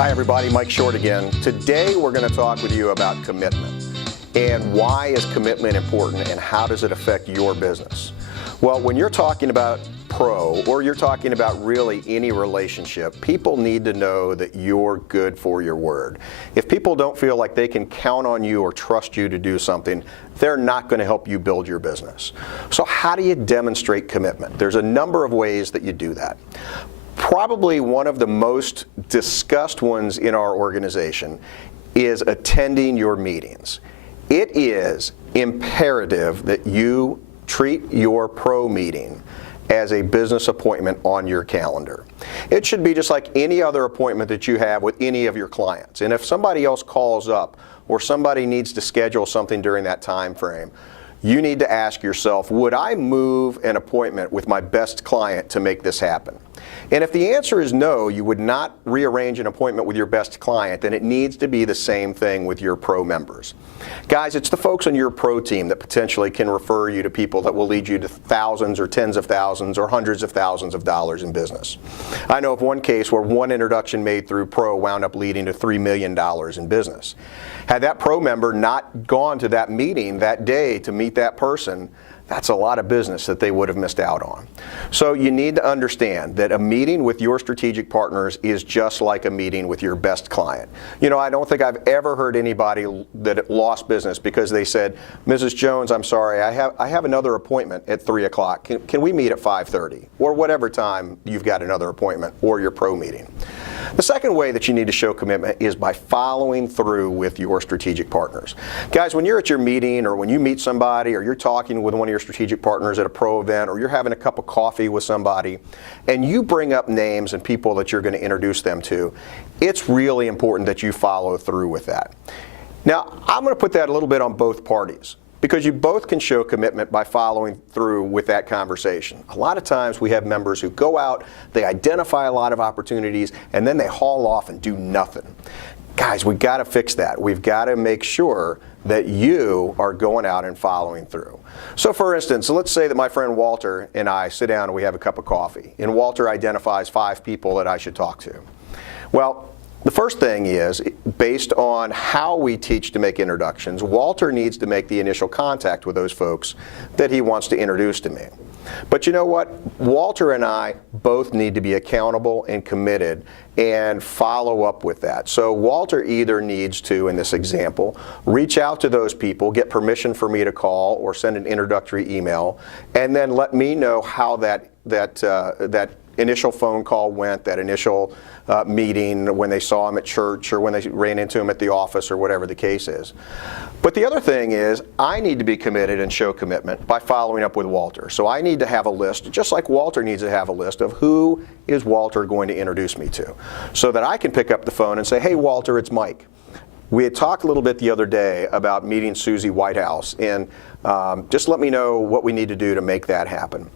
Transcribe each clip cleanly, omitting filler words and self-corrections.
Hi everybody, Mike Short again. Today we're going to talk with you about commitment and why is commitment important and how does it affect your business. Well, when you're talking about pro or you're talking about really any relationship, people need to know that you're good for your word. If people don't feel like they can count on you or trust you to do something, they're not going to help you build your business. So how do you demonstrate commitment? There's a number of ways that you do that. Probably one of the most discussed ones in our organization is attending your meetings. It is imperative that you treat your pro meeting as a business appointment on your calendar. It should be just like any other appointment that you have with any of your clients. And if somebody else calls up or somebody needs to schedule something during that time frame, you need to ask yourself, would I move an appointment with my best client to make this happen? And if the answer is no, you would not rearrange an appointment with your best client, then it needs to be the same thing with your pro members. Guys, it's the folks on your pro team that potentially can refer you to people that will lead you to thousands or tens of thousands or hundreds of thousands of dollars in business. I know of one case where one introduction made through pro wound up leading to $3 million in business. Had that pro member not gone to that meeting that day to meet that person, that's a lot of business that they would have missed out on. So you need to understand that a meeting with your strategic partners is just like a meeting with your best client. You know, I don't think I've ever heard anybody that lost business because they said, Mrs. Jones, I'm sorry, I have another appointment at 3 o'clock. Can we meet at 5:30? Or whatever time you've got another appointment or your pro meeting. The second way that you need to show commitment is by following through with your strategic partners. Guys, when you're at your meeting or when you meet somebody or you're talking with one of your strategic partners at a pro event or you're having a cup of coffee with somebody and you bring up names and people that you're going to introduce them to, it's really important that you follow through with that. Now, I'm going to put that a little bit on both parties, because you both can show commitment by following through with that conversation. A lot of times we have members who go out, they identify a lot of opportunities, and then they haul off and do nothing. Guys, we've got to fix that. We've got to make sure that you are going out and following through. So for instance, let's say that my friend Walter and I sit down and we have a cup of coffee, and Walter identifies 5 people that I should talk to. Well, the first thing is, based on how we teach to make introductions, Walter needs to make the initial contact with those folks that he wants to introduce to me. But you know what? Walter and I both need to be accountable and committed and follow up with that. So Walter either needs to, in this example, reach out to those people, get permission for me to call or send an introductory email, and then let me know how that initial phone call went, that initial meeting, when they saw him at church or when they ran into him at the office or whatever the case is. But the other thing is, I need to be committed and show commitment by following up with Walter. So I need to have a list, just like Walter needs to have a list of who is Walter going to introduce me to, so that I can pick up the phone and say, hey Walter, it's Mike. We had talked a little bit the other day about meeting Susie Whitehouse, and just let me know what we need to do to make that happen.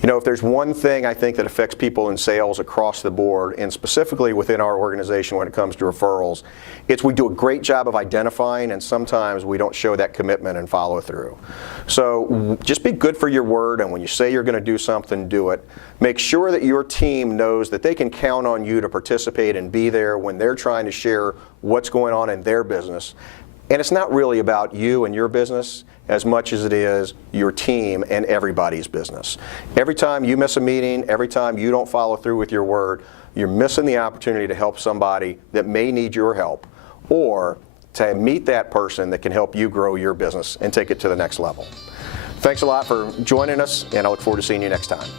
You know, if there's one thing I think that affects people in sales across the board, and specifically within our organization when it comes to referrals, it's we do a great job of identifying, and sometimes we don't show that commitment and follow through. So just be good for your word, and when you say you're going to do something, do it. Make sure that your team knows that they can count on you to participate and be there when they're trying to share what's going on in their business. And it's not really about you and your business as much as it is your team and everybody's business. Every time you miss a meeting, every time you don't follow through with your word, you're missing the opportunity to help somebody that may need your help, or to meet that person that can help you grow your business and take it to the next level. Thanks a lot for joining us, and I look forward to seeing you next time.